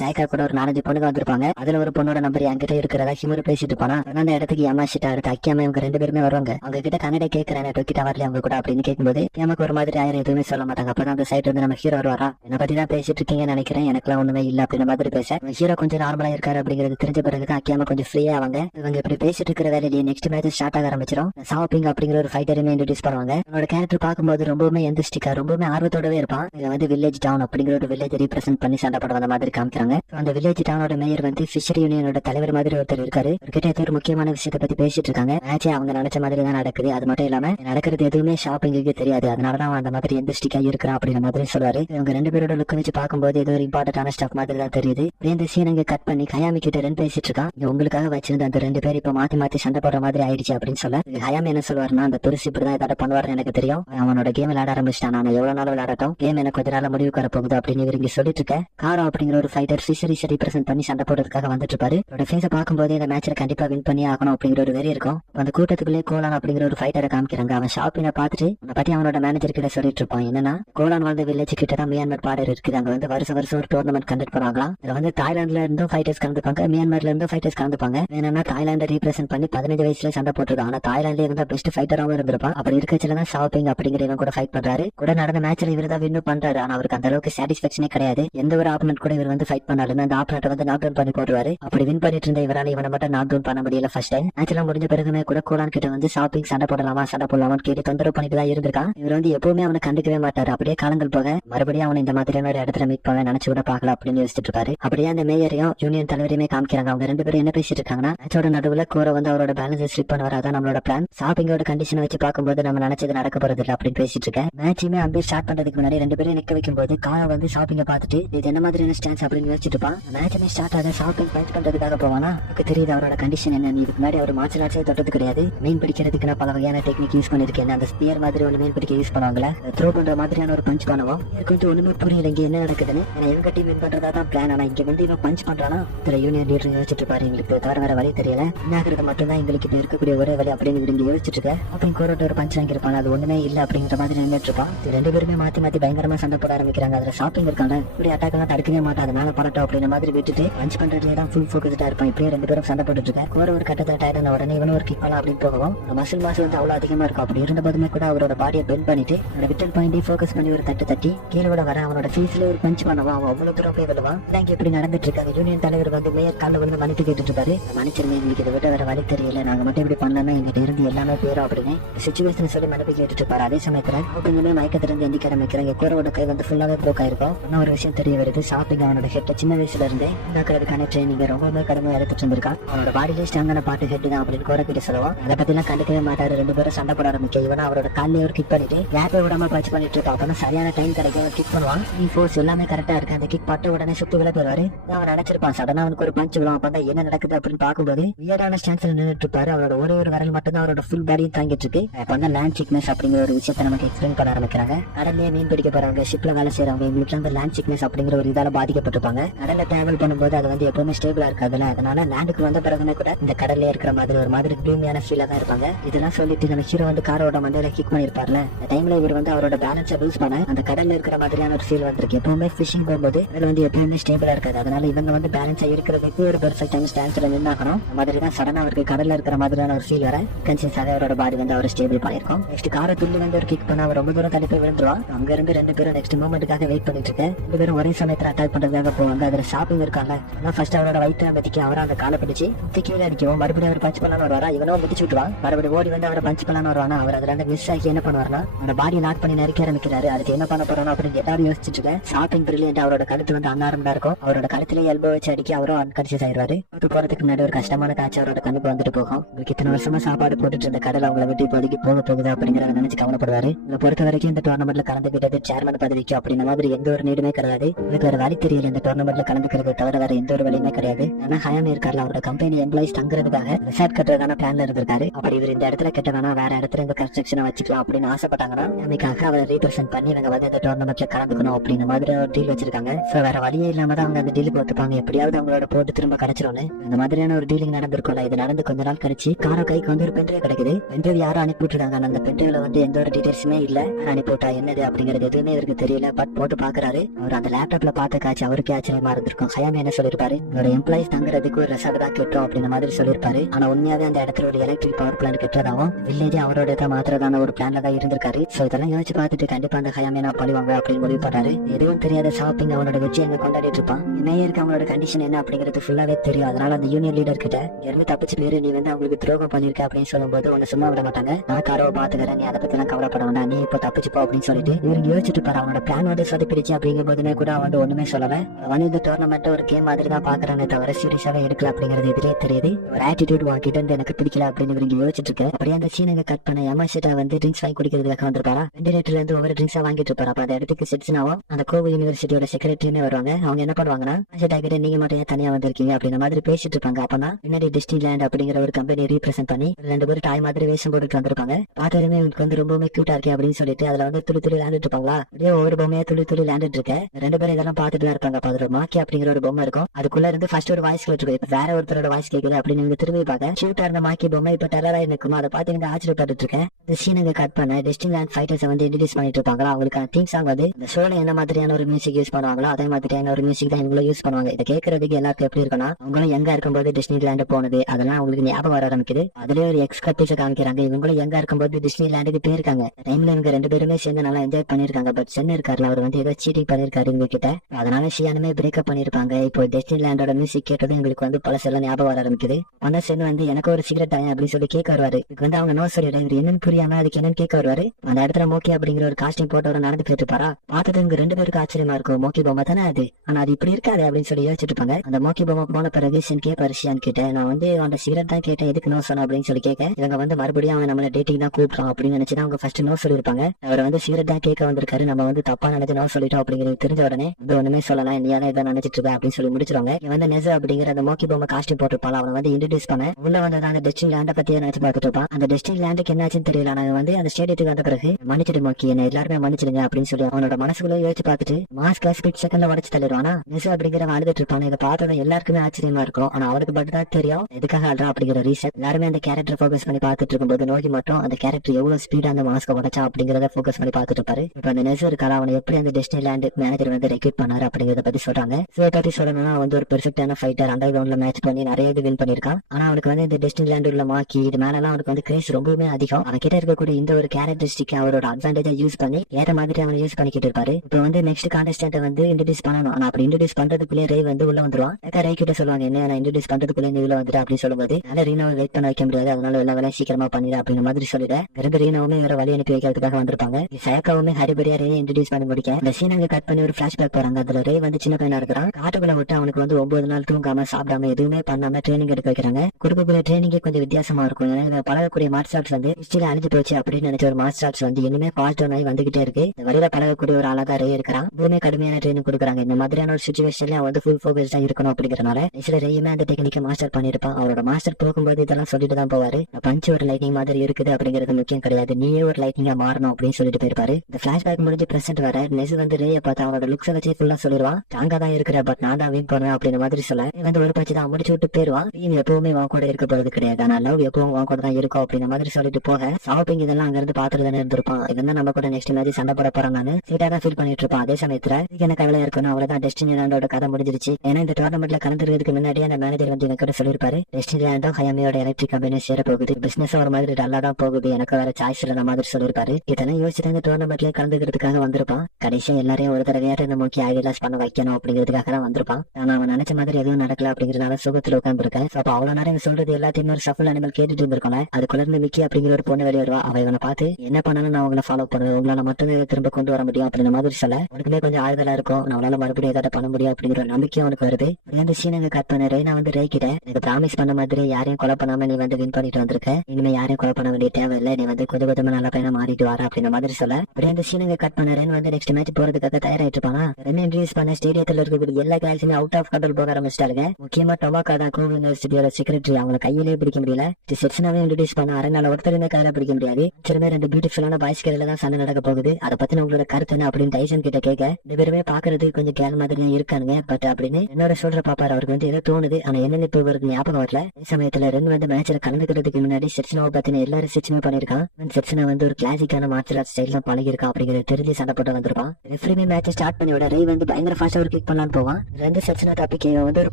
சாய்கா கூட ஒரு 4-5 பொண்ணுங்க வந்திருப்பாங்க. அதுல ஒரு பொண்ணோட நம்பர் என்கிட்ட இருக்கிறதா ஹிமரு பேசிட்டு இருப்பானா. அந்த இடத்துக்கு ஏமாச்சிட்டா அடுத்து அக்கியாம இவங்க 2 பேருமே வருவாங்க. அவங்க கிட்ட கன்னட கேட்கறேன் டொக்கிட்டா வரல அவங்க கூட அப்படின்னு கேட்கும்போது நமக்கு ஒரு மாதிரி ஆயிரம் எதுவுமே சொல்ல மாட்டாங்க. அப்பதான் அந்த சைட் வந்து நம்ம ஹீரோ வருவாரா, என்ன பத்தி தான் பேசிட்டு இருக்கீங்கன்னு நினைக்கிறேன், எனக்குலாம் ஒண்ணுமே இல்ல அப்படின்ற மாதிரி பேச ஹீரோ கொஞ்சம் நார்மலா இருக்காரு அப்படிங்கிறது தெரிஞ்ச பிறகு அக்கியாம கொஞ்சம் ஃப்ரீயா அவங்க இவங்க இப்படி பேசிட்டு இருக்கிற வேலையிலேயே நெக்ஸ்ட் மேட்ச் ஸ்டார்ட் ஆக ஆரம்பிச்சிடும். சாப்பிங் அப்படிங்கிற ஒரு ஃபைட்டருமே இன்ட்ரோடியூஸ் பண்ணுவாங்க. அவனோட கேரக்டர் பார்க்கும்போது ரொம்பவுமே எந்திஸ்டிக்கா ரொம்பவுமே ஆர்வத்தோடவே இருப்பான். இதை வந்து வில்லேஜ் டவுன் அப்படிங்கிற ஒரு வில்லேஜ் ரீப்ரசென்ட் பண்ணி சண்டை போட வந்த மாதிரி காமிக்கிறாங்க. அந்த வில்லேஜ் டவுனோட மேயர் வந்து ஃபிஷரி யூனியனோட தலைவர் மாதிரி ஒருத்தர் இருக்காரு. கிட்ட ஏதோ ஒரு முக்கியமான விஷயத்தை பத்தி பேசிட்டு இருக்காங்க. மேட்சே அவங்க நினைச்ச மாதிரி தான் நடக்குது. அது மட்டும் இல்லாம நடக்கிறது எதுவுமே ஷாப்பிங்கு தெரியாது, அதனாலதான் அந்த மாதிரி எந்திஸ்டிக்கா இருக்கிறான் அப்படின்ற மாதிரி சொல்றாரு. இவங்க 2 பேரோட லுக் வச்சு பார்க்கும்போது ஏதோ ஒரு இம்பார்ட்டன்டான ஸ்டாஃப் மாதிரி தான் தெரியுது. இந்த சீன் இங்க கட் பண்ணி ஹயாமி கிட்ட 2 பேசிட்டு இருக்கான். உங்களுக்காக வச்சிருந்த அந்த 2 பேர் இப்ப மாத்தி சண்டை போடுற மாதிரி ஆயிடுச்சு அப்படின்னு சொல்ல ஹயாமி என்ன சொல்லுவாருன்னா, அந்த துருசி இப்படிதான் ஏதாவது பண்ணுவாருன்னு எனக்கு தெரியும், அவனோட கேம் விளையாட ஆரம்பிச்சிட்டான், நான் எவ்வளவு நாள் விளையாடட்டும், கேம் எனக்கு கொஞ்ச நாள் முடிவு வர போகுது அப்படின்னு இவங்க சொல்லிட்டு இருக்க. காரோ அப்படிங்கிற ஒரு ஃபைட்டர் ஃபிஷரிஸ் ரெப்ரசென்ட் பண்ணி சண்டை போடுறதுக்காக வந்துட்டு இருப்பாரு. அவரோட ஃபேஸை பார்க்கும்போது இந்த மேட்ச்ல கண்டிப்பா வின் பண்ணி ஆகணும் அப்படிங்கிற ஒரு வெறி இருக்கும். அந்த கூட்டத்துக்குள்ளே கோலான் அப்படிங்கிற ஒரு ஃபைட்டரை காமிக்கிறாங்க. அவன் ஷாப்பினை பார்த்துட்டு அதை பத்தி அவனோட மேனேஜர் கிட்ட சொல்லிட்டு இருப்பான். என்னன்னா, கோலான் வாழ்ந்த வில்லேஜ் கிட்ட தான் மியான்மர் பார்டர் இருக்குது. அங்க வந்து வருஷம் ஒரு டோர்னமெண்ட் கண்டக்ட் பண்ணுவாங்களாம். இதுல வந்து தாய்லாந்துல இருந்தும் ஃபைட்டர்ஸ் கலந்துப்பாங்க, மியான்மர்ல இருந்தும் ஃபைட்டர்ஸ் கலந்துப்பாங்க. என்னன்னா, தாய்லாண்டை ரீப்ரசென்ட் பண்ணி 15 வயசுல சண்டை போட்டுருக்கான். ஆனா தாய்லாந்துல இருந்தா பெஸ்ட் ஃபைட்டராகவும் இருந்திருப்பான். அப்படி இருக்கச்சுலதான் ஷாப்பிங் அப்படிங்கிற இவன் கூட ஃபைட் பண்றாரு. கூட நடந்த மேட்ச்ல இவர் தான் வின் பண்றாரு. ஆனா அவருக்கு அந்த அளவுக்கு சாட்டிஸ்பாக்சனே கிடையாது. எந்த ஒரு ஆப்பனன்ட் கூட இவர் வந்து ஃபைட் பண்ணாலும் அந்த ஆப்பனன்ட் வந்து நாக் டவுன் பண்ணி போடுவாரு. அப்படி வின் பண்ணிட்டு இருந்த இவரால இவனை மட்டும் நாக் டவுன் பண்ண முடியல. ஃபர்ஸ்ட் டைம் மேட்ச் எல்லாம் முடிஞ்ச பிறகுமே கூட கோலான் கிட்ட வந்து ஷாப்பிங் சண்டை போடலாமான்னு கேட்டு தொந்தரவு பண்ணிட்டு தான் இருந்திருக்கான். இவர் வந்து எப்பவுமே அவனை கண்டுக்கவே மாட்டாரு. அப்படியே காலங்கள் போக மறுபடியும் அவனை இந்த மாதிரியான ஒரு இடத்துல மீட் பண்ண நினைச்சு கூட பாக்கல அப்படின்னு யோசிச்சுட்டு இருப்பாரு. அப்படியே அந்த மேயரையும் யூனியன் தலைவரையுமே காமிக்கிறாங்க. அவங்க 2 பேரும் என்ன பேசிட்டு இருக்காங்கன்னா, மேட்சோட நடுவுல கோர வந்து அவரோட பேலன்ஸ் ஸ்லிப் பண்ணுவார், அதான் நம்மளோட பிளான். ஷாப்பிங்கோட கண்டிஷன் வச்சு பார்க்கும்போது நம்ம நினைச்சது நடக்க போறது இல்லை அப்படின்னு பேசிட்டு இருக்கேன். மேட்சுமே அப்படியே ஸ்டார்ட் பண்றதுக்கு முன்னாடி 2 பேரும் நிக்க வைக்கும் போது காரை வந்து ஷாப்பிங்க பார்த்துட்டு இது என்ன மாதிரியான ஸ்டான்ஸ் அப்படின்னு யோசிச்சுட்டு இருப்பான். மேட்சுமே ஸ்டார்ட் ஆக ஷாப்பிங் ஃபைட் பண்றதுக்காக போவானா, எனக்கு தெரியுது அவரோட கண்டிஷன் என்ன. இதுக்கு முன்னாடி அவர் மார்ஷல் ஆர்ட்ஸே தொட்டது கிடையாது. மீன் பிடிக்கிறதுக்கு நான் பல வகையான டெக்னிக் யூஸ் பண்ணிருக்கேன். அந்த ஸ்பியர் மாதிரி ஒரு மீன் பிடிக்க யூஸ் பண்ணுவாங்களா, த்ரோ பண்ற மாதிரியான ஒரு பஞ்ச் பண்ணுவோம். கொஞ்சம் ஒண்ணுமே புரியல இங்க என்ன நடக்குதுன்னு. ஏன்னா இவங்க டீம் வின் பண்றதா தான் பிளான். ஆனா இங்க வந்து இவன் பஞ்ச் பண்றானா, இதுல யூனியன் லீடர் யோசிச்சுட்டு இருப்பாரு. எங்களுக்கு தவிர வேற வழி தெரியல, என்ன மட்டும் தான் எங்களுக்கு இப்ப இருக்கக்கூடிய ஒரே வழி அப்படின்னு இங்க யோசிச்சுட்டு இருக்க. அப்ப கோரோட்ட ஒரு பஞ்ச் வாங்கிருப்பாங்க, அது ஒண்ணுமே இல்ல அப்படிங்கிற மாதிரி நின்றுட்டு இருப்பான். 2 பேருமே மாத்தி பயங்கரமா சண்டை போட ஆரம்பிக்கிறாங்க. அதுல ஷாப்பிங் இருக்காங்க, இப்படி அட்டாக் எல்லாம் தடுக்கவே மாட்டாங்க, மேல படட்டும் அப்படின்ற மாதிரி விட்டுட்டு பஞ்ச் பண்றதுல தான் ஃபுல் ஃபோக்கஸ்டா இருப்பான். இப்படியே 2 பேரும் சண்டை போட்டுட்டு இருக்க. கோர ஒரு கட்டத்தை டயர்டான உடனே இவனும் ஒரு கிக் பண்ணலாம் அப்படின்னு போகவும் மசில் மாசு வந்து அவ்வளவு அதிகமா இருக்கும். அப்படி இருந்த போதுமே கூட அவரோட பாடியை பெண்ட் பண்ணிட்டு அந்த விட்டல் பாயிண்டே ஃபோக்கஸ் பண்ணி ஒரு தட்டி கீழே வர அவனோட ஃபேஸ்ல ஒரு பஞ்ச் பண்ணுவான். அவன் அவ்வளவு தூரம் போய் விடுவான். இங்க எப்படி நடந்துட்டு இருக்காங்க. யூனியன் தலைவர் வந்து மேயர் கால வந்து மன்னித்து கேட்டுட்டு இருக்காரு. மன்னிச்சிருங்க, எங்களுக்கு இதை விட வேற வழி தெரியல, நாங்க மட்டும் இப்படி பண்ணலன்னா எங்கிட்ட இருந்து எல்லாமே பேரும் அப்படின்னு சிச்சுவேஷன் சொல்லி மன்னிப்பு கேட்டுட்டு இருப்பாரு. அதே சமயத்துல அப்படிங்குமே மயக்கத்திலிருந்து எந்திக்க ஆரம்பிக்கிறாங்க. கோரோட கை வந்து ஃபுல்லாவே ப்ரோக் ஆயிருக்கும். இன்னும் ஒரு விஷயம் தெரிய வருது, ஷாப்பிங் அவனோட ஹெட் சின்ன வயசுல இருந்தே உண்டாக்குறதுக்கான ட்ரைனிங் ரொம்பவே கடுமையா எடுத்துட்டு இருந்திருக்கான். அவனோட பாடியிலே ஸ்ட்ராங்கான பாட்டு ஹெட் தான் அப்படின்னு கோர கிட்ட சொல்லுவான். அதை பத்தி எல்லாம் கண்டுக்கவே மாட்டாரு. 2 பேரும் சண்டை போட ஆரம்பிக்க இவனா அவரோட காலையே ஒரு கிக் பண்ணிட்டு கேப்பை விடாம பஞ்ச் பண்ணிட்டு இருப்பான். அப்பதான் சரியான டைம் கிடைக்கும், கிக் பண்ணுவான். ஃபோர்ஸ் எல்லாமே கரெக்டா இருக்கு. அந்த கிக் பட்டு உடனே சுத்து வில போயிருவாரு. அவன் நினைச்சிருப்பான் சடனா அவனுக்கு ஒரு பஞ்ச் விழும். அப்ப என்ன நடக்குது அப்படின்னு பார்க்கும்போது வியர்டான ஸ்டான்ஸ்ல நின்றுட்டு இருப்பாரு. அவரோட ஒரே ஒரு விரல் மட்டும் தான் அவரோட ஃபுல் பாடியும் தாங்கிட்டு இருக்கு. அப்ப வந்து லேண்ட் சிக்னஸ் அப்படிங்கிற ஒரு விஷயத்தை நமக்கு எக்ஸ்பிளைன் பண்ண ஆரம்பிக்கிறாங்க. கடல்லே மீன் பிடிக்க போறவங்க, ஷிப்ல வேலை செய்யறவங்க, இவங்களுக்கு வந்து லேண்ட் சிக்னஸ் அப்படிங்கிற ஒரு இதால பாதிக்கப்பட்டிருப்பாங்க. கடல்ல டிராவல் பண்ணும்போது அது வந்து எப்பவுமே ஸ்டேபிளா இருக்காதுல்ல, அதனால லேண்டுக்கு வந்த பிறகுமே கூட இந்த கடல்ல இருக்கிற மாதிரி ஒரு மாதிரி க்ளூமியான ஃபீலா தான் இருப்பாங்க. இதெல்லாம் சொல்லிட்டு நம்ம ஹீரோ வந்து காரோட மண்டையில கிக் பண்ணிருப்பார்ல, அந்த டைம்ல இவர் வந்து அவரோட பேலன்ஸை லூஸ் பண்ண அந்த கடல்ல இருக்கிற மாதிரியான ஒரு ஃபீல் வந்திருக்கு. எப்பவுமே ஃபிஷிங் போகும்போது அது வந்து எப்பவுமே ஸ்டேபிளா இருக்காது. அதனால இவங்க வந்து பேலன்ஸா இருக்கிறதுக்கு ஒரு பெர்ஃபெக்டான ஸ்டான்ஸ்ல நின்னாக்கணும். அந்த மாதிரி தான் சடனா அவருக்கு கடல்ல இருக்கிற மாதிரியான ஒரு ஃபீல் வர கன்சியஸாக அவரோட பாடி வந்து அவர் ஸ்டேபிள் பண்ணிருக்கோம். நெக்ஸ்ட் காரை துள்ளி வந்து ஒரு கிக் பண்ண அவர் ரொம்ப தூரம் தள்ளி போய் விழுந்துருவான். அங்க இருந்து 2 பேரும் நெக்ஸ்ட் மூமெண்ட்டுக்காக வெயிட் பண்ணிட்டு இருக்க. 2 பேரும் ஒரே சமயத்துல அட்டாக் பண்றதுக்காக போவாங்க. அதுல ஷாப்பிங் இருக்காங்க. ஃபர்ஸ்ட் அவரோட வயிற்று பத்திக்கு அவரை அந்த காலை பிடிச்சு கீழே அடிக்கவும் மறுபடியும் அவர் பஞ்ச் பண்ணலான்னு வருவாரா, இவனும் பிடிச்சு விட்டுவான். மறுபடியும் ஓடி வந்து அவரை பஞ்ச் பண்ணலான்னு வருவானா, அவர் அதுல இருந்து மிஸ் ஆகி என்ன பண்ணுவாருன்னா அந்த பாடி லாக் பண்ணி நெருக்க ஆரம்பிக்கிறாரு. அதுக்கு என்ன பண்ண போறோம் அப்படின்னு எல்லாரும் யோசிச்சுட்டு இருக்க. ஷாப்பிங் பிரில்லியன்ட் அவரோட கழுத்து வந்து அன்னாரம்டா இருக்கும். அவரோட கழுத்துல எல்போ வச்சு அடிக்க அவரும் அன்கான்சியஸ் ஆயிடுவாரு. போறதுக்கு முன்னாடி ஒரு கஷ்டமான காட்சி அவரோட கண்ணுக்கு வந்துட்டு போகும். உங்களுக்கு இத்தனை வருஷமா சாப்பாடு போட்டுட்டு இருந்த கடல் அவங்களை விட்டு இப்போதைக்கு போக போகுது அப்படிங்கிறத நினைச்சு கவலைப்படுவாரு. இதை பொறுத்த வரைக்கும் இந்த டோர்னமெண்ட்ல கலந்துக்கிட்டது சேர்மன் பதவிக்கு அப்படின்ற மாதிரி எந்த ஒரு நீடுமே கிடையாது. இதுக்கு ஒரு வழி தெரியல, இந்த டோர்னமெண்ட்ல கலந்துக்கிறது தவிர வேற எந்த ஒரு வழியுமே கிடையாது. ஆனா ஹயாமி இருக்கார்ல, அவரோட கம்பெனி எம்ப்ளாயிஸ் தங்குறதுக்காக ரிசார்ட் கட்டுறதுக்கான பிளான்ல இருந்திருக்காரு. அப்படி இவர் இந்த இடத்துல கட்ட வேணா வேற இடத்துல இந்த கன்ஸ்ட்ரக்ஷனை வச்சுக்கலாம் அப்படின்னு ஆசைப்பட்டாங்கன்னா அதுக்காக அவரை ரீப்ரசென்ட் பண்ணி இவங்க வந்து இந்த டோர்னமெண்ட்ல கலந்துக்கணும் அப்படின்ற மாதிரி ஒரு டீல் வச்சிருக்காங்க. சோ வேற வழியே இல்லாம தான் அவங்க அந்த டீலுக்கு ஒத்துப்பாங்க. எப்படியாவது அவங்களோட போட்டு திரும்ப கிடைச்சிரும்னு அந்த மாதிரியான ஒரு டீலிங் நடந்திருக்கும்ல. இது நடந்து கொஞ்ச நாள் கழிச்சு காரோ கைக்கு வந்து ஒரு பென்ட்ரைவ் கிடைக்குது. பென்ட்ரைவ் யாரும் அனுப்பி விட்டுருக்காங்க. அந்த பென்ட்ரைவ்ல வந்து எந்த ஒரு டீடைல்ஸுமே இல்ல. அனுப்பி விட்டா என்னது அப்படிங்கிறது எதுவுமே இவருக்கு தெரியல. பட் போட்டு பாக்குறாரு. அவர் அந்த லேப்டாப்ல பார்த்த காட்சி அவருக்கே ஆச்சரியமா இருந்திருக்கும். ஹயாமி என்ன சொல்லிருப்பாரு, என்னோட எம்ப்ளாயிஸ் தங்குறதுக்கு ஒரு ரெசார்ட் தான் கட்டுறோம் அப்படின்ற மாதிரி சொல்லிருப்பாரு. ஆனா உண்மையாவே அந்த இடத்துல ஒரு எலக்ட்ரிக் பவர் பிளான்ட் கட்டுறதாவும் வில்லேஜ் அவரோட தான் மாத்திரதான ஒரு பிளான்ல தான் இருந்திருக்காரு. சோ இதெல்லாம் யோசிச்சு பார்த்துட்டு கண்டிப்பா அந்த ஹயாமி நான் பழிவாங்க அப்படின்னு முடிவு பண்ணாரு. எதுவும் தெரியாத ஷாப்பிங் அவனோட வெற்றி அங்க கொண்டாடிட்டு இருப்பான். மேயருக்கு அவனோட கண்டிஷன் என்ன அப்படிங்கிறது ஃபுல்லாவே தெரியும். அதனால அந்த யூனியன் லீடர் கிட்ட இருந்து தப்பிச்சு பேரு, நீ வந்து அவங்களுக்கு துரோகம் பண்ணிருக்க அப்படின்னு சொல்லும்போது உன்னை சும்மா விட மாட்டாங்க, நான் காரோ பாத்துக்கிறேன், நீ அதை பத்தி எல்லாம் கவலைப்பட வேண்டாம், நீ இப்போ தப்பிச்சுப்போ அப்படின்னு சொல்லிட்டு இவங்க யோசிச்சுட்டு பாரு. அவனோட பிளான் வந்து சொதப்பிடுச்சு அப்படிங்கும் போதுமே கூட அவன் வந்து ஒண்ணுமே சொல்லல. அவன் இந்த டோர்னமெண்ட் ஒரு கேம் மாதிரி தான் பாக்குறானே தவிர சீரியஸாவே எடுக்கல அப்படிங்கிறது எதிரே தெரியுது. ஒரு ஆட்டிடியூட் வாங்கிட்டு இருந்து எனக்கு பிடிக்கல அப்படின்னு இவங்க யோசிச்சுட்டு இருக்கு. அப்படியே அந்த சீனங்க கட் பண்ண யமாஷிட்டா வந்து ட்ரிங்க்ஸ் வாங்கி குடிக்கிறதுக்காக வந்திருப்பாரா. வெண்டிலேட்டர்ல இருந்து ஒவ்வொரு ட்ரிங்க்ஸா வாங்கிட்டு இருப்பாரு. அப்ப அந்த இடத்துக்கு செட்ஸ்னாவும் அந்த கோவை யூனிவர்சிட்டியோட செக்ரட்டரியுமே வருவாங்க. அவங்க என்ன பண்ணுவாங்கன்னா, கிட்ட நீங்க மட்டும் ஏன் தனியா வந்திருக்கீங்க அப்படின்ற மாதிரி பேசிட்டு இருப்பாங்க. அப்பதான் பின்னாடி டிஸ்னி லேண்ட் அப்படிங்கிற ஒரு கம்பெனி ரீப்ரசென்ட் பண்ணி 2 பேரும் டாய் மாதிரி வேஷம் போட்டுட்டு வந்திருப்பாங்க. பார்த்ததுமே இவங்களுக்கு வந்து ரொம்பவே கியூட்டா இருக்கே அப்படின்னு சொல்லிட்டு அதுல வந்து துளி துளி விளையாண்டுட்டு இருப்பாங்களா. அப்படியே ஒவ்வொரு பொம்மையா துளி துளி விளையாண்டுட்டு இருக்க 2 பேரும் இதெல்லாம் பார்த்துட்டு தான் இருப்பாங்க. அப்ப அதுல மாக்கி அப்படிங்கிற ஒரு பொம்மை இருக்கும். அதுக்குள்ள இருந்து ஃபர்ஸ்ட் ஒரு வாய்ஸ் கேட்டு இப்ப வேற ஒருத்தரோட வாய்ஸ் கேட்குது அப்படின்னு நீங்க திரும்பி பார்க்க கியூட்டா இருந்த மாக்கி பொம்மை இப்ப டெரரா இருக்கும். அதை பார்த்து ஆச்சரியப்பட்டு இருக்கேன். இந்த சீனுங்க கட் பண்ண டிஸ்னி லேண்ட் ஃபைட்டர்ஸ் வந்து இன்ட்ரோடியூஸ் பண்ணிட்டு இருப்பாங்களா. அவங்களுக்கான தீம் சாங் வந்து இந்த ஷோல என்ன மாதிரியான ஒரு மியூசிக் யூஸ் பண்ணுவாங்களோ அதே மாதிரியான ஒரு மியூசிக் தான் இவங்களும் யூஸ் பண்ணுவாங்க. இதை கேட்கறதுக்கு எல்லாருக்கும் எப்படி இருக்குன்னா, அவங்களும் எங்க இருக்கும்போது டிஸ்னி லேண்ட் போனது அதெல்லாம் அவங்களுக்கு ஞாபகம் வர ஆரம்பிக்குது. அதுலயே ஒரு எக்ஸ்கர்பீஸ் காமிக்கிறாங்க. இவங்களும் எங்க இருக்கும்போது டிஸ்னி லேண்டுக்கு போயிருக்காங்க. டைம்ல இவங்க 2 பேருமே சேர்ந்து நல்லா என்ஜாய் பண்ணிருக்காங்க. பட் சென்னை இருக்காருல, அவர் வந்து ஏதோ சீட்டிங் பண்ணிருக்காரு இவங்க கிட்ட. அதனால ஷியானுமே பிரேக்கப் பண்ணிருப்பாங்க. இப்போ டிஸ்னி லேண்டோட மியூசிக் கேட்டதும் எங்களுக்கு வந்து பழசெல்லாம் ஞாபகம் வர ஆரம்பிக்குது. ஆனா சென் வந்து எனக்கு ஒரு சிகரெட் ஆகும் அப்படின்னு சொல்லி கேட்க வருவாரு. இதுக்கு வந்து அவங்க நோ சொல்லிடுற இவர் என்னன்னு புரியாம அதுக்கு என்னன்னு கேட்க வருவாரு. அந்த இடத்துல மோக்கி அப்படிங்கிற ஒரு காஸ்டியூம் போட்டவரை நடந்து போயிட்டு இருப்பாரா. பார்த்தது இவங்க 2 பேருக்கு ஆச்சரியமா இருக்கும். மோக்கி பொம்மை தானே அது, ஆனா அது இப்படி இருக்காது அப்படின்னு சொல்லி யோசிச்சுட்டு இருப்பாங்க. அந்த மோக்கி பொம்மை போன பிறகு சென் கேட்பாரு ஷியான் கிட்ட, நான் வந்து அந்த சிகரெட் தான் கேட்டேன், எதுக்கு நோ சொன்ன அப்படின்னு சொல்லி கேட்க இவங்க வந்து மறுபடியும் அவன் நம்மள டேட்டிங் தான் கூப்பிடுறான் அப்படின்னு நினைச்சுதான் அவங்க ஃபர்ஸ்ட் நோ சொல்லிருப்பாங்க. அவர் வந்து சிகரெட் தான் கேட்க வந்திருக்காரு, நம்ம வந்து தப்பா நினைச்சு நோ சொல்லிட்டோம் அப்படிங்கிறது தெரிஞ்ச உடனே இது ஒண்ணுமே சொல்லலாம், நீ இதை நினைச்சிட்டு இருக்க அப்படின்னு சொல்லி முடிச்சிருவாங்க. இவன் வந்து நெச அப்படிங்கிற அந்த மோக்கி பொம்மை காஸ்டியூம் போட்டுருப்பான். அவனை வந்து இன்ட்ரோடியூஸ் பண்ண உள்ள வந்து அந்த டெஸ்டிங் லேண்ட பத்தியே நினைச்சு பார்த்துட்டு இருப்பான். அந்த டெஸ்டிங் லேண்டுக்கு என்னாச்சுன்னு தெரியல. நாங்க வந்து அந்த ஸ்டேடியத்துக்கு வந்த பிறகு மன்னிச்சிட்டு மோக்கி, என்ன எல்லாருமே மன்னிச்சிடுங்க அப்படின்னு சொல்லி அவனோட மனசுக்குள்ள யோசிச்சு பார்த்துட்டு மாஸ்க் ஸ்பிட் செகண்ட்ல உடச்சு தள்ளிடுவானா. நெச அப்படிங்கிற அழுதுட்டு இருப்பான். இதை பார்த்தோம் எல்லாருக்குமே ஆச்சரியமா இருக்கும். ஆனா அவனுக்கு மட்டும் தான் தெரியும் எதுக்காக ஆடுறான் அப்படிங்கிற ரீசன். எல்லாருமே அந்த கேரக்டர் ஃபோக்கஸ் பண்ணி பார்த்துட்டு இருக்கும்போது நோக்கி மட்டும் அந்த கேரக்டர் எவ்வளவு ஸ்பீடா அந்த மாஸ்க உடச்சா அப்படிங்கறத ஃபோக்கஸ் பண்ணி பார்த்துட்டு இருப்பாரு. இப்ப அந்த நெச இருக்கால, அவனை எப்படி அந்த டெஸ்டினி லேண்ட் மேனேஜர் வந்து ரெக்ரூட் பண்ணாரு அப்படிங்கறத பத்தி சொல்றாங்க. இதை பத்தி சொல்லணும்னா வந்து ஒரு பெர்ஃபெக்டான ஃபைட்டர், அண்டர் கிரவுண்ட்ல மேட்ச் பண்ணி நிறைய இது வின் பண்ணிருக்கான். ஆனா அவனுக்கு வந்து இந்த டெஸ்டினி லேண்ட் உள்ள மாக்கி இது மேல எல்லாம் அவனுக்கு வந்து கிரேஸ் ரொம்பவே அதிகம். அவன் கிட்ட இருக்கக்கூடிய இந்த ஒரு கேரக்டரிஸ்டிக் அவரோட அட்வான்டேஜா யூஸ் பண்ணி ஏற மாதிரி அவனை யூஸ் பண்ணிக்கிட்டு இருப்பாரு. இப்ப வந்து நெக்ஸ்ட் கான்டெஸ்டன்ட் வந்து இன்ட்ரோடியூஸ் பண்ணணும். ஆனா அப்படி இன்ட்ரோடியூஸ் பண்றதுக்குள்ளே ரே வந்து உள்ள வந்துருவான். ரே கிட்ட சொல்லுவாங்க, என்ன நான் இன்ட்ரோடியூஸ் பண்றதுக்குள்ளே நீ உள்ள வந்துட்டு அப்படின்னு சொல்லும்போது அதனால ரீனாவை வெயிட் பண்ண வைக்க முடியாது, அதனால எல்லா வேலையும் சீக்கிரமா பண்ணிடு அப்படிங்கிற மாதிரி சொல்லிட ரெண்டு ரீனாவுமே வேற வழி அனுப்பி வைக்கிறதுக்காக வந்திருப்பாங்க. சயக்காவுமே ஹரிபரியா ரே இன்ட்ரோடியூஸ் பண்ணி முடிக்க இந்த சீன் அங்க கட் பண்ணி ஒரு பிளாஷ்பேக் போறாங்க. அதுல ரே வந்து சின்ன பையனா இருக்கிறான். காட்டுக்குள்ள விட்டு அவனுக்கு வந்து 9 நாள் தூங்காம சாப்பிடாம எதுவுமே பண்ணாம ட்ரைனிங் எடுக்க வைக்கிறாங்க. குடும்பக்குள்ள ட்ரைனிங்கே கொஞ்சம் வித்தியாசமா இருக்கும். ஏன்னா பழகக்கூடிய மார்ஷல் ஆர்ட்ஸ் வந்து ஹிஸ்டரியில அழிஞ்சு போச்சு அப்படின்னு நினைச்ச ஒரு மார்ஷல் ஆர்ட்ஸ் வந்து இன்னுமே பாஸ் டவுன் ஆகி வந்துகிட்டே இருக்கு. இந்த வழியில பழகக்கூடிய ஒரு ஆளாக ரே இருக்கிறான். இதுவுமே கடுமையான ட்ரைனிங் கொடுக்குறாங்க. இந்த மாதிரியான ஒரு சுச்சுவேஷன்ல வந்து ஃபுல் ஃபோக்கஸ்டா இருக்கணும் அப்படிங்கறனால சில ரேயுமே அந்த டெக்னிக்கை மாஸ்டர் பண்ணிருப்பான். அவரோட மாஸ்டர் போகும்போது இதெல்லாம் சொல்லிட்டு தான் போவாரு. பஞ்ச் ஒரு லைட்டிங் மாதிரி இருக்குது அப்படிங்கிறது முக்கியம் கிடையாது, நீயே ஒரு லைட்டிங்கா மாறணும் அப்படின்னு சொல்லிட்டு போயிருப்பாரு. இந்த பிளாஷ்பேக் முடிஞ்சு பிரசன்ட் வர நெஸ் வந்து ரேயை பார்த்து அவனோட லுக்ஸை வச்சு ஃபுல்லா சொல்லிடுவான், ஸ்ட்ராங்கா தான் இருக்கிற பட் நான் தான் வின் பண்ணுவேன் அப்படின்ற மாதிரி சொல்ல வந்து ஒரு பச்சு தான் முடிச்சு விட்டு போயிருவான். எப்பவுமே வாங்க கூட இருக்க போறது கிடையாது, ஆனா லவ் எப்பவும் வாங்க கூட தான் இருக்கும் அப்படின்ற மாதிரி சொல்லிட்டு போக ஷாப்பிங் இதெல்லாம் அங்க இருந்து பாத்துட்டு தானே இருந்திருப்பான். இதெல்லாம் நம்ம கூட நெக்ஸ்ட் மாதிரி சண்டை போட போறாங்கன்னு சீட்டா தான் ஃபீல் பண்ணிட்டு இருப்பான். அதே சமயத்துல எனக்கு கவலை இருக்கணும், அவ்வளவுதான் டெஸ்டினி லேண்டோட கதை முடிஞ்சிருச்சு. ஏன்னா இந்த டோர்னமெண்ட்ல கலந்துறதுக்கு முன்னாடி அந்த மேனேஜர் வந்து எனக்கு கூட சொல்லிருப்பாரு, டெஸ்டினி லேண்டும் ஹயாமியோட எலக்ட்ரிக் கம்பெனி சேர போகுது, பிசினஸ் ஒரு மாதிரி டல்லா தான் போகுது, எனக்கு வேற சாய்ஸ் இல்ல மாதிரி சொல்லிருப்பாரு. இதெல்லாம் யோசிச்சுட்டு இந்த டோர்னமெண்ட்ல கலந்துக்கிறதுக்காக வந்திருப்பான். கடைசியா எல்லாரையும் ஒரு தடவையாட்டு இந்த முக்கிய ஐடியாஸ் பண்ண வைக்கணும் அப்படிங்கிறதுக்காக தான் வந்திருப்பான். ஆனா அவன் நினைச்ச மாதிரி எதுவும் நடக்கல அப்படிங்கறதுனால சுகத்துல உட்காந்துருக்கேன். அப்ப அவ்வளவு நேரம் சொல்றது எல்லாத்தையுமே ஒரு சஃபல் அனிமல் கேட்டுட்டு இருந்திருக்கோம்ல, அதுக்குள்ள இருந்து மிக்கி அப்படிங்கிற ஒரு பொண்ணு வெளியே வருவா. அவ இவனை பார்த்து என்ன பண்ணாலும் நான் உங்களை ஃபாலோ பண்ணுவேன், உங்களால மட்டும் திரும்ப கொண்டு வர முடியும் அப்படின்ற மாதிரி சொல்ல உனக்குமே கொஞ்சம் ஆறுதலா இருக்கும், நம்மளால மறுபடியும் ஏதாவது பண்ண முடியும் அப்படிங்கிற ஒரு நம்பிக்கை அவனுக்கு வருது. அந்த சீனங்க கட் பண்ண ரே நான் வந்து ரே கிட்ட எனக்கு ப்ராமிஸ் பண்ண மாதிரி யாரையும் கொலை பண்ணாம நீ வந்து வின் பண்ணிட்டு வந்திருக்க, இனிமே யாரையும் கொலை பண்ண வேண்டிய தேவையில்லை, நீ வந்து கொஞ்சம் கொஞ்சமா நல்ல பையனா மாறிட்டு வர அப்படின்ற மாதிரி சொல்ல அப்படியே அந்த சீனங்க கட் பண்ண ரேன் வந்து நெக்ஸ்ட் மேட்ச் போறதுக்காக தயாராயிட்டு இருப்பானா. ரெண்டு இன்ட்ரடியூஸ் பண்ண ஸ்டேடியத்துல இருக்கிற எல்லா கேர்ள்ஸுமே அவுட் ஆஃப் கண்ட்ரோல் போக ஆரம்பிச்சிட்டாங்க. முக்கியமா டொமாக்கா தான் கோவை யூனிவர்சிட்டியோட செக்ரட்டரி, அவங்க கையிலேயே பிடிக்க முடியல. செக்ஷனாவே இன்ட்ரடியூஸ் பண்ண அரனால ஒருத்தருமே கையில பிடிக்க முடியாது. சிலமே 2 பியூட்டிஃபுல்லான பாய்ஸ் கையில தான் சண்டை நடக்க போகுது. அதை பத்தின உங்களோட கருத்து என்ன அப்படின்னு டைசன் கிட்ட கேட்க 2 பேருமே பாக்குறதுக்கு கொஞ்சம் கேள் மாதிரி இருக்கானுங்க பட் அப்படின்னு என்னோட சொல்ற பாப்பாரு. அவருக்கு வந்து ஏதோ தோணுது, ஆனா என்னன்னு இப்ப இவருக்கு ஞாபகம் வரல. இந்த சமயத்துல ரெண்டு வந்து மேட்ச்ல கலந்துக்கிறதுக்கு முன்னாடி செக்ஷனாவை பத்தின எல்லா ரிசர்ச்சுமே பண்ணிருக்கான். செக்ஷனை வந்து ஒரு கிளாசிக்கான மார்ஷல் ஆர்ட் ஸ்டைல் தான் பழகிருக்கான் அப்படிங்கிறது தெரிஞ்சு சண்டை போட்டு வந்திருப்பான். ரெஃப்ரிமே மேட்ச் ஸ்டார்ட் பண்ணி விட ரே வந்து பயங்கர ஃபாஸ்டா ஒரு கிளிக் பண்ணலான்னு போவான். ரெண்டு செட்ஸ்னா தப்பிக்க இவன் வந்து ஒரு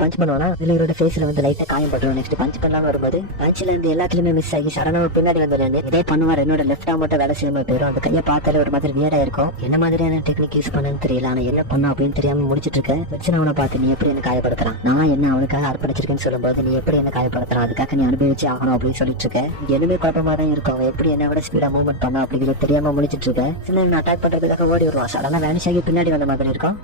பஞ்ச் பண்ணுவானா, இதுல இவரோட ஃபேஸ்ல வந்து லைட்டா காயம் பட்டுரும். நெக்ஸ்ட் பஞ்ச் பண்ணலாம் வரும்போது பஞ்ச்ல இருந்து எல்லாத்துலயுமே மிஸ் ஆகி சடனா பின்னாடி வந்துடுறாரு. இதே பண்ணுவார். என்னோட லெஃப்ட் ஆம் மட்டும் வேலை செய்யாம போயிடும். அந்த கையை பார்த்தாலே ஒரு மாதிரி வியர்டா இருக்கும். என்ன மாதிரியான டெக்னிக் யூஸ் பண்ணு தெரியல, ஆனா என்ன பண்ண அப்படின்னு தெரியாம முடிச்சிட்டு இருக்க. பிரச்சனை அவனை பார்த்து நீ எப்படி என்ன காயப்படுத்துறான், நான் என்ன அவனுக்காக அர்ப்பணிச்சிருக்கேன்னு சொல்லும்போது நீ எப்படி என்ன காயப்படுத்துறான், அதுக்காக நீ அனுபவிச்சு ஆகணும் அப்படின்னு சொல்லிட்டு இருக்க. எதுவுமே குழப்பமா தான் இருக்கும். அவன் எப்படி என்ன விட ஸ்பீடா மூவ்மெண்ட் பண்ணா அப்படிங்கிறது தெரியாம முடிச்சிட்டு இருக்க. சில அட்டாக் பண்றதுக்காக ஓடி வருவான். சடனா வேனிஷ் ஆகி பின்னாடி வந்த மாதிரி இருக்கும்.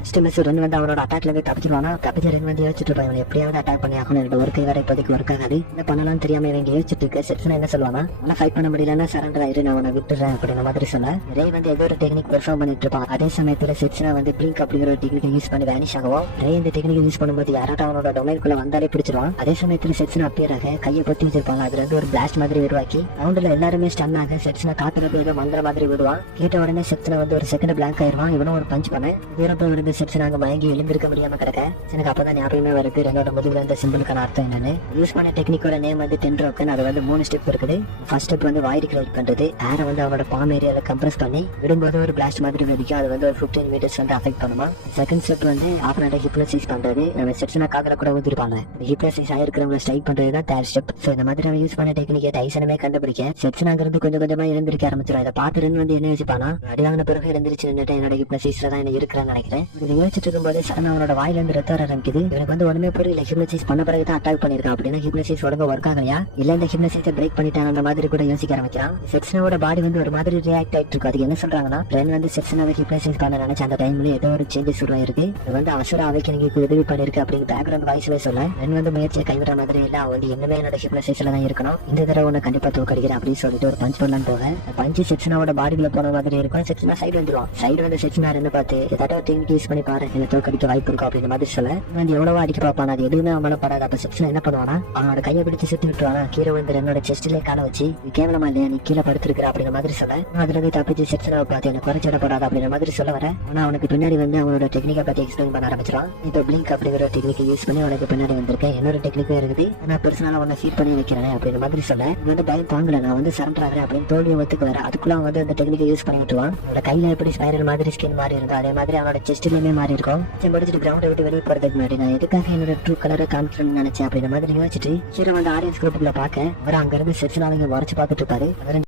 ரென் வந்து அவனோட அட்டாக்ல இருந்து தப்பிச்சிருவானா. தப்பிச்ச ரென் வந்து யோசிச்சுட்டு இருப்பான், இவன் எப்படியாவது அட்டாக் பண்ணி ஆகணும். என்னோட ஒரு கை வர இப்போதைக்கு ஒர்க் ஆகாது, என்ன பண்ணலாம்னு தெரியாம இவங்க யோசிச்சுட்டு இருக்க. செட்ஸ்னா என்ன சொல்லுவானா, ஆனா ஃபைட் பண்ண முடியலன்னா சரண்டர் ஆயிரு, நான் உன்னை விட்டுறேன் அப்படின்ற மாதிரி சொல்ல. ரே வந்து ஏதோ ஒரு டெக்னிக் பெர்ஃபார்ம் பண்ணிட்டு இருப்பான். அதே சமயத்துல செட்ஸ்னா வந்து பிளிங்க் அப்படிங்கிற ஒரு டெக்னிக் யூஸ் பண்ணி வேனிஷ் ஆகும். ரே இந்த டெக்னிக் யூஸ் பண்ணும்போது யாராவது அவனோட டொமைனுக்குள்ள வந்தாலே பிடிச்சிருவான். அதே சமயத்துல செட்ஸ்னா அப்பியர் ஆக கையை பொத்தி வச்சிருப்பாங்க. அதுல இருந்து ஒரு பிளாஸ்ட் மாதிரி உருவாக்கி ரவுண்ட்ல எல்லாருமே ஸ்டன் ஆக செட்ஸ்னா காத்துல ஏதோ மந்திர மாதிரி விடுவான். கேட்ட உடனே செட்ஸ்னா வந்து ஒரு செகண்ட் பிளாங்க் ஆயிருவான். இவனும் ஒரு பஞ்ச் பண்ண வீரப்ப விழுந்து செட்ஸ்னா அங்க மயங்கி எழுந்திருக்க முடியாம கிடக்க. எனக்கு அப்பதான் ஞாபகமே வருது என்னோட முதுகுல இந்த சிம்பிளுக்கான அர்த்தம் என்னன்னு. யூஸ் பண்ண டெக்னிக்கோட நேம் வந்து டென்ட்ரோக்கன். அது வந்து 3 ஸ்டெப் இருக்குது. ஃபர்ஸ்ட் ஸ்டெப் வந்து வாய்டு கிரியேட் பண்றது. ஏரை வந்து அவனோட பாம் ஏரியால கம்ப்ரஸ் பண்ணி விடும்போது ஒரு பிளாஸ்ட் மாதிரி வெடிக்கும். அது வந்து ஒரு 15 மீட்டர்ஸ் வந்து அஃபெக்ட் பண்ணுமா. செகண்ட் ஸ்டெப் வந்து ஆப்பனண்ட ஹிப்னோசிஸ் பண்றது. நம்ம செட்ஸ்னா காதல கூட ஊத்திருப்பாங்க. ஹிப்னோசிஸ் ஆயிருக்கிறவங்க ஸ்ட்ரைக் பண்றது தான் தேர்ட் ஸ்டெப். ஸோ இந்த மாதிரி நம்ம யூஸ் பண்ண டெக்னிக்கை டைசனமே கண்டுபிடிக்க செட்ஸ்னாங்கிறது கொஞ்சம் கொஞ்சமா எழுந்திருக்க ஆரம்பிச்சிடும். இதை பார்த்துட்டு வந்து என்ன யோசிப்பானா, அடி வாங்கின பிறகு எழுந்திரிச்சு நின்றுட்டு என்னோட ஹிப்னோசிஸ்ல தான் என்ன இருக்கிறேன்னு நினைக்கிறேன். இது யோசிச்சுட்டு இருக்கும்போது சடனா அவனோட வாயில இருந்து ரத்தம் ஆரம்பிக்குது. எனக்கு வந்து ஒண்ணுமே புரியல, ஹிப்னோசிஸ் பண்ண பிறகு தான் அட்டாக் பண்ணிருக்கான் அப்படின்னா ஹிப்னோசிஸ் உடம்பு ஒர்க் ஆகலையா, இல்ல இந்த ஹிப்னோசிஸை பிரேக் பண்ணிட்டான் அந்த மாதிரி கூட யோசிக்க ஆரம்பிச்சான். செட்ஸ்னாவோட பாடி வந்து ஒரு மாதிரி ரியாக்ட் ஆயிட்டு இருக்கு. அது என்ன சொல்றாங்கன்னா, ரென் வந்து செட்ஸ்னாவை ஹிப்னோசிஸ் பண்ண நினைச்ச அந்த டைம்ல ஏதோ ஒரு சேஞ்சஸ் உருவாயிருக்கு. அது வந்து அவசர அவைக்கணிக்கு உதவி பண்ணிருக்கு அப்படின்னு பேக்ரவுண்ட் வாய்ஸ்ல சொல்ல. ரென் வந்து முயற்சியை கைவிட மாதிரி இல்ல, அவன் வந்து என்னமே என்னோட ஹிப்னோசிஸ்ல தான் இருக்கணும், இந்த தடவை உன்னை கண்டிப்பா தோக்கடிக்கிறேன் அப்படின்னு சொல்லிட்டு ஒரு பஞ்ச் பண்ணலான்னு போக பஞ்சு செட்ஸ்னாவோட பாடிக்குள்ள போன மாதிரி இருக்கும். செட்ஸ்னா சைடு வந்துருவான். சைடு வந்து செட்ஸ்னா ரெண்டு பார்த்து ஏதாவது டெக்னிக் யூஸ் பண்ணி பாரு, என்ன தோக்கடிக்க வாய்ப்பு இருக்கும் அப்படின்ற மாதிரி சொல்ல. வந்து எவ்வளவு அடிக்க பார்ப்பான், அது எதுவுமே அமலப்படாது. அப்ப செட்ஸ்னா என்ன பண்ணுவானா, அவனோட கையை பிடிச்சு சுத்தி விட்டுருவானா. கீழே வந்து என்னோட செஸ்ட்லயே கால வச்சு கேவலமா இல்லையா நீ கீழே படுத்திருக்கிற அப்படின்ற மாதிரி சொல்ல. அதுல இருந்து தப்பிச்சு செட்ஸ்னாவை பார்த்து என்ன குறைச்சிடப்படாது அப்படின்ற மாதிரி சொல்ல வர. ஆனா அவனுக்கு பின்னாடி வந்து அவனோட டெக்னிக்கை பத்தி எக்ஸ்பிளைன் பண்ண ஆரம்பிச்சிடான். இப்போ பிளிங்க் அப்படிங்கிற டெக்னிக் யூஸ் பண்ணி அவனுக்கு பின்னாடி வந்திருக்கேன். என்னோட டெக்னிக்கும் இருக்குது, நான் பெர்சனலா உன்னை ஃபீட் பண்ணி வைக்கிறேன் அப்படின்ற மாதிரி சொல்ல. இது வந்து பயம் தாங்கல, நான் வந்து சரண்டர் ஆகிறேன் அப்படின்னு தோல்வியை ஒத்துக்கு வர. அதுக்குள்ள அவன் வந்து அந்த டெக்னிக்கை யூஸ் பண்ணி விட்டுவான். அவனோட கையில எப்படி ஸ்பைரல் மாதிரி ஸ்கின் மாறி இருக்கும், அதே மாதிரி அவனோட செஸ்ட்லயுமே மாறி இருக்கும். முடிச்சுட்டு கிரவுண்டை விட்டு வெளியே போறதுக்கு முன்னாடி நான் எதுக்காக என்னோட ட்ரூ கலரை காமிக்கணும்னு நினைச்சேன் அப்படின்ற மாதிரி யோசிச்சுட்டு ஹீரோ வந்து ஆடியன்ஸ் குரூப்புக்குள்ள பார்க்க அவர் அங்க இருந்து செட்ஸ்னால உரைச்சு பார்த்துட்டு இருப்பாரு.